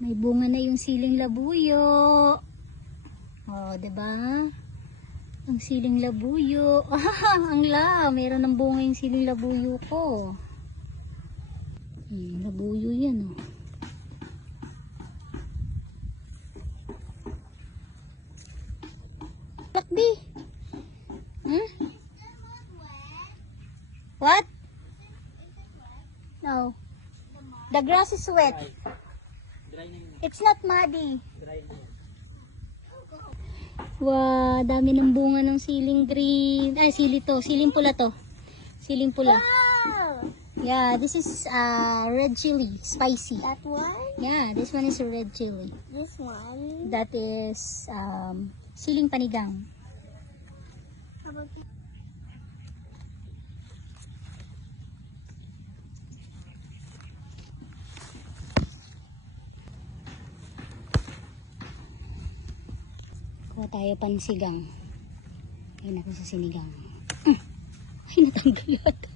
May bunga na yung siling labuyo. Oh, 'di ba? Ang siling labuyo. Ang la, meron ng bunga yung siling labuyo ko. Hmm, labuyo 'yan, oh. Lakbi. Hmm? What? No. The grass is wet. It's not muddy. Dry na yan. Wow, dami ng bunga ng siling green. Ay, sili to. Siling pula to. Siling pula. Yeah, this is uh, red chili. Spicy. That one? Yeah, this one is a red chili. This one? That is um, siling panigang. How about Kuha tayo pansigang. Ayun ako sa sinigang. Mm. Ay, natanggal yata.